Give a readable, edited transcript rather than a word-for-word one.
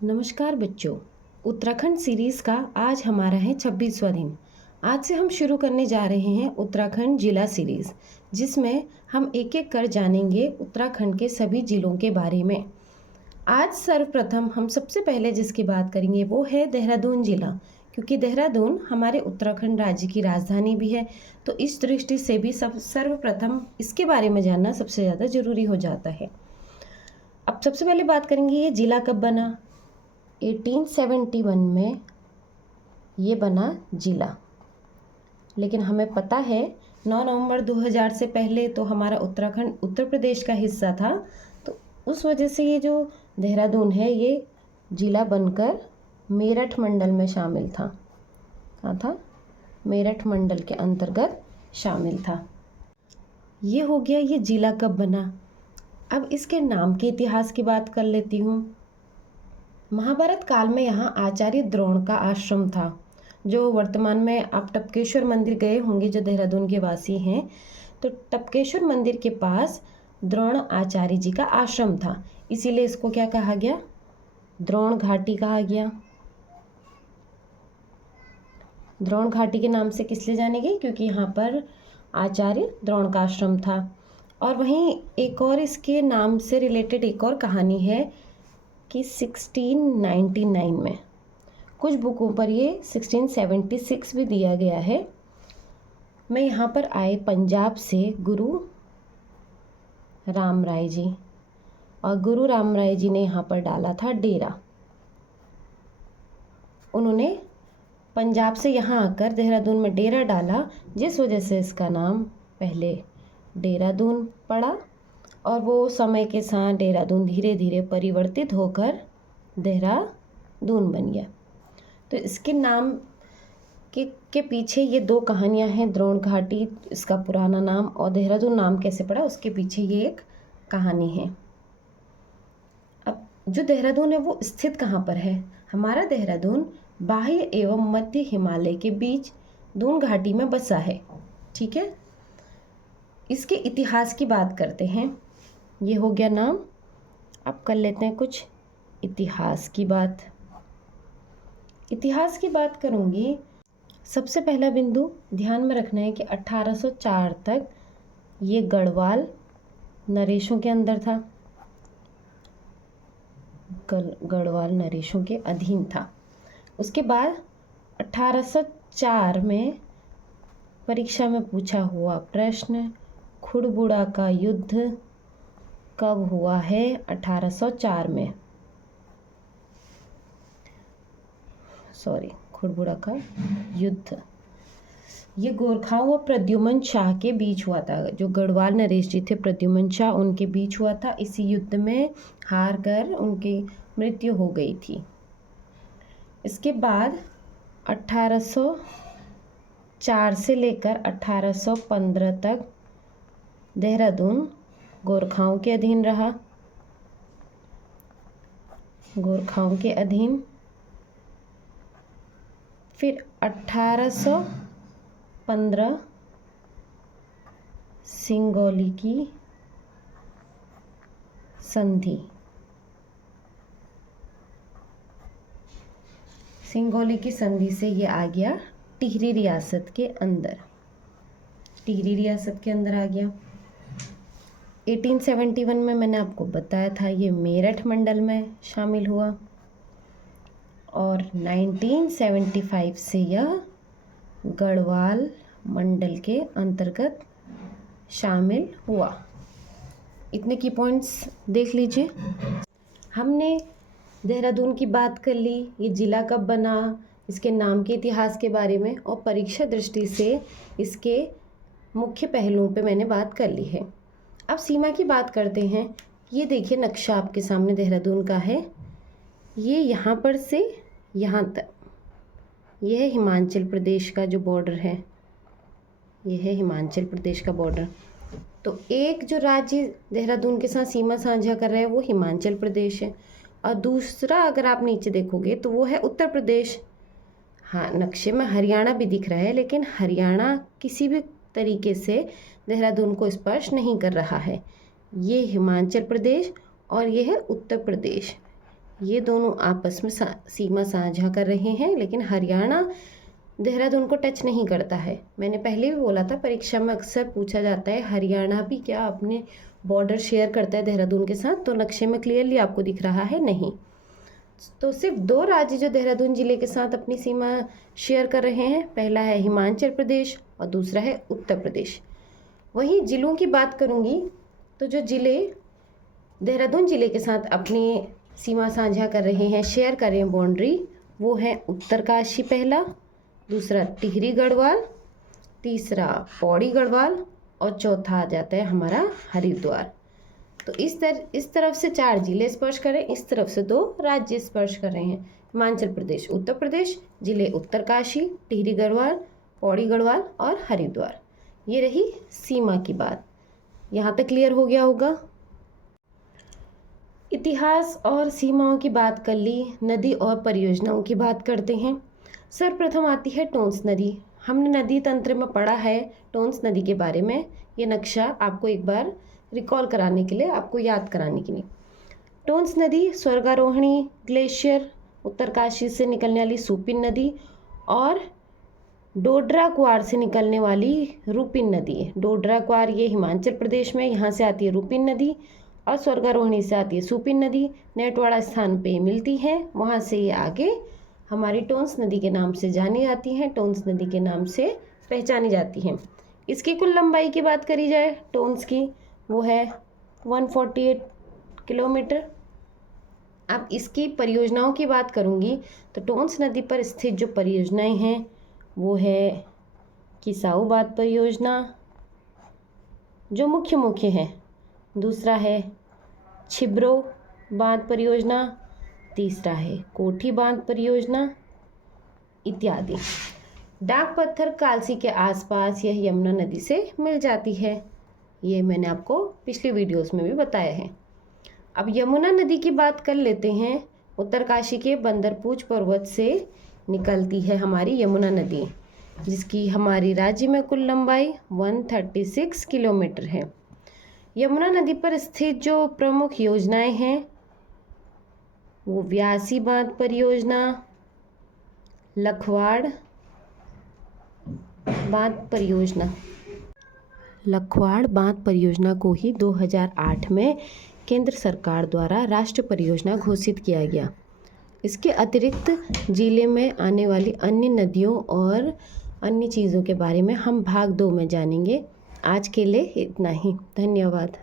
नमस्कार बच्चों। उत्तराखंड सीरीज़ का आज हमारा है 26वां दिन। आज से हम शुरू करने जा रहे हैं उत्तराखंड जिला सीरीज़, जिसमें हम एक एक कर जानेंगे उत्तराखंड के सभी ज़िलों के बारे में। आज सर्वप्रथम हम सबसे पहले जिसकी बात करेंगे वो है देहरादून ज़िला, क्योंकि देहरादून हमारे उत्तराखंड राज्य की राजधानी भी है। तो इस दृष्टि से भी सर्वप्रथम इसके बारे में जानना सबसे ज़्यादा ज़रूरी हो जाता है। अब सबसे पहले बात करेंगे ये ज़िला कब बना। 1871 में ये बना जिला, लेकिन हमें पता है 9 नवंबर 2000 से पहले तो हमारा उत्तराखंड उत्तर प्रदेश का हिस्सा था। तो उस वजह से ये जो देहरादून है ये जिला बनकर मेरठ मंडल में शामिल था। कहाँ था? मेरठ मंडल के अंतर्गत शामिल था। ये हो गया ये जिला कब बना। अब इसके नाम के इतिहास की बात कर लेती हूँ। महाभारत काल में यहाँ आचार्य द्रोण का आश्रम था, जो वर्तमान में आप टपकेश्वर मंदिर गए होंगे जो देहरादून के वासी हैं, तो टपकेश्वर मंदिर के पास द्रोण आचार्य जी का आश्रम था, इसीलिए इसको क्या कहा गया? द्रोण घाटी कहा गया। द्रोण घाटी के नाम से किस लिए जानी गई? क्योंकि यहाँ पर आचार्य द्रोण का आश्रम था। और वहीं एक और इसके नाम से रिलेटेड एक और कहानी है कि 1699 में, कुछ बुकों पर ये 1676 भी दिया गया है, मैं यहाँ पर आए पंजाब से गुरु राम राय जी, और गुरु राम राय जी ने यहाँ पर डाला था डेरा। उन्होंने पंजाब से यहाँ आकर देहरादून में डेरा डाला, जिस वजह से इसका नाम पहले देहरादून पड़ा, और वो समय के साथ देहरादून धीरे धीरे परिवर्तित होकर देहरादून बन गया। तो इसके नाम के पीछे ये दो कहानियाँ हैं। द्रोण घाटी इसका पुराना नाम, और देहरादून नाम कैसे पड़ा उसके पीछे ये एक कहानी है। अब जो देहरादून है वो स्थित कहाँ पर है? हमारा देहरादून बाह्य एवं मध्य हिमालय के बीच दून घाटी में बसा है। ठीक है, इसके इतिहास की बात करते हैं। ये हो गया नाम। अब कर लेते हैं कुछ इतिहास की बात। इतिहास की बात करूँगी, सबसे पहला बिंदु ध्यान में रखना है कि 1804 तक ये गढ़वाल नरेशों के अंदर था, गढ़वाल नरेशों के अधीन था। उसके बाद 1804 में परीक्षा में पूछा हुआ प्रश्न, खुड़बुड़ा का युद्ध कब हुआ है? 1804 में। खुड़बुड़ा का युद्ध ये गोरखाओं व प्रद्युमन शाह के बीच हुआ था। जो गढ़वाल नरेश जी थे प्रद्युमन शाह, उनके बीच हुआ था। इसी युद्ध में हार कर उनकी मृत्यु हो गई थी। इसके बाद 1804 से लेकर 1815 तक देहरादून गोरखाओं के अधीन रहा। गोरखाओं के अधीन। फिर 1815 सिंगोली की संधि। सिंगोली की संधि से ये आ गया टिहरी रियासत के अंदर। टिहरी रियासत के अंदर आ गया। 1871 में मैंने आपको बताया था ये मेरठ मंडल में शामिल हुआ, और 1975 से यह गढ़वाल मंडल के अंतर्गत शामिल हुआ। इतने की पॉइंट्स देख लीजिए। हमने देहरादून की बात कर ली, ये ज़िला कब बना, इसके नाम के इतिहास के बारे में, और परीक्षा दृष्टि से इसके मुख्य पहलुओं पे मैंने बात कर ली है। अब सीमा की बात करते हैं। ये देखिए नक्शा आपके सामने देहरादून का है। ये यहाँ पर से यहाँ तक, यह है हिमाचल प्रदेश का जो बॉर्डर है, यह है हिमाचल प्रदेश का बॉर्डर। तो एक जो राज्य देहरादून के साथ सीमा साझा कर रहा है वो हिमाचल प्रदेश है, और दूसरा अगर आप नीचे देखोगे तो वो है उत्तर प्रदेश। हाँ, नक्शे में हरियाणा भी दिख रहा है, लेकिन हरियाणा किसी भी तरीके से देहरादून को स्पर्श नहीं कर रहा है। ये हिमाचल प्रदेश और ये है उत्तर प्रदेश। ये दोनों आपस में सीमा साझा कर रहे हैं, लेकिन हरियाणा देहरादून को टच नहीं करता है। मैंने पहले भी बोला था, परीक्षा में अक्सर पूछा जाता है हरियाणा भी क्या अपने बॉर्डर शेयर करता है देहरादून के साथ, तो नक्शे में क्लियरली आपको दिख रहा है नहीं। तो सिर्फ 2 राज्य जो देहरादून ज़िले के साथ अपनी सीमा शेयर कर रहे हैं, पहला है हिमाचल प्रदेश और दूसरा है उत्तर प्रदेश। वहीं ज़िलों की बात करूंगी तो जो ज़िले देहरादून ज़िले के साथ अपनी सीमा साझा कर रहे हैं, शेयर कर रहे हैं बाउंड्री, वो है उत्तरकाशी पहला, दूसरा टिहरी गढ़वाल, तीसरा पौड़ी गढ़वाल और चौथा आ जाता है हमारा हरिद्वार। तो इस तरफ से 4 जिले स्पर्श करें, इस तरफ से 2 राज्य स्पर्श कर रहे हैं, हिमाचल प्रदेश, उत्तर प्रदेश, जिले उत्तरकाशी, टिहरी गढ़वाल, पौड़ी गढ़वाल और हरिद्वार। ये रही सीमा की बात। यहाँ तक क्लियर हो गया होगा। इतिहास और सीमाओं की बात कर ली, नदी और परियोजनाओं की बात करते हैं। सर्वप्रथम आती है टोंस नदी। हमने नदी तंत्र में पढ़ा है टोंस नदी के बारे में। ये नक्शा आपको एक बार रिकॉल कराने के लिए, आपको याद कराने के लिए। टोंस नदी स्वर्गारोहिणी ग्लेशियर, उत्तरकाशी से निकलने वाली सुपिन नदी और डोडरा क्वार से निकलने वाली रूपिन नदी। डोडरा क्वार ये हिमाचल प्रदेश में, यहाँ से आती है रूपिन नदी, और स्वर्गारोहिणी से आती है सुपिन नदी। नेटवाड़ा स्थान पे मिलती है, वहाँ से ये आगे हमारी टोंस नदी के नाम से जानी जाती हैं, टोंस नदी के नाम से पहचानी जाती हैं। इसकी कुल लंबाई की बात करी जाए टोंस की, वो है 148 किलोमीटर। अब इसकी परियोजनाओं की बात करूँगी तो टोंस नदी पर स्थित जो परियोजनाएं हैं वो है किसाऊ बांध परियोजना, जो मुख्य है। दूसरा है छिब्रो बांध परियोजना, तीसरा है कोठी बांध परियोजना इत्यादि। डाक पत्थर कालसी के आसपास यह यमुना नदी से मिल जाती है, ये मैंने आपको पिछली वीडियोस में भी बताया है। अब यमुना नदी की बात कर लेते हैं। उत्तरकाशी के बंदरपूछ पर्वत से निकलती है हमारी यमुना नदी, जिसकी हमारी राज्य में कुल लंबाई 136 किलोमीटर है। यमुना नदी पर स्थित जो प्रमुख योजनाएं हैं वो व्यासी बांध परियोजना, लखवाड़ बांध परियोजना। लखवाड़ बांध परियोजना को ही 2008 में केंद्र सरकार द्वारा राष्ट्रीय परियोजना घोषित किया गया। इसके अतिरिक्त जिले में आने वाली अन्य नदियों और अन्य चीज़ों के बारे में हम भाग 2 में जानेंगे। आज के लिए इतना ही। धन्यवाद।